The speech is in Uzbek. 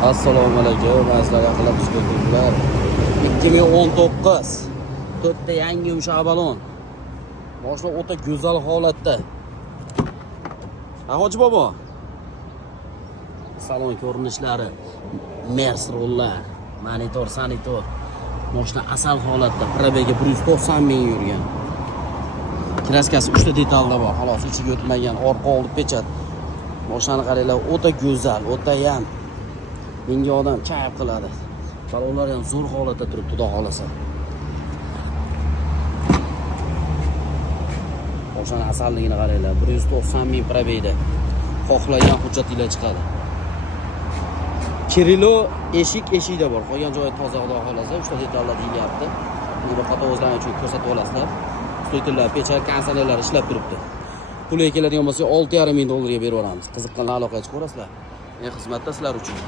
Assalomu alaykum, sizlarga qilib tushkunlar. 2019 to'rtta yangi yumshoq balon. Boshqa o'ta go'zal holatda. Hoji bobo. Salon ko'rinishlari, Mers rollar, monitor, sanitor. Mashina asal holatda, probega 190 ming yurgan. Kraskasi 3 ta detalda bor, xolos ichiga o'tmagan, orqa oldi pechat. Mashinani qaranglar, o'ta go'zal, o'ta ham menga odam chayib qiladi. Balonlar ham zo'r holatda turibdi, xudo xolasa. Mashina asalligini qaranglar, 190 ming probegda. Xohlagan hujjatinglar chiqadi. Kirilo eshikda bor. Qolgan joyi toza, xudo xolasa, 3 ta detallar deyilyapti. Buni xato o'zlaring uchun ko'rsatib olasizlar. Stoytillar, pechak, konsolerlar ishlab turibdi. Pul keladigan bo'lsa $6,5 ming dollarga berib yuboramiz. Qiziqqanlar aloqa qilib ko'rasizlar. Men xizmatda sizlar uchun.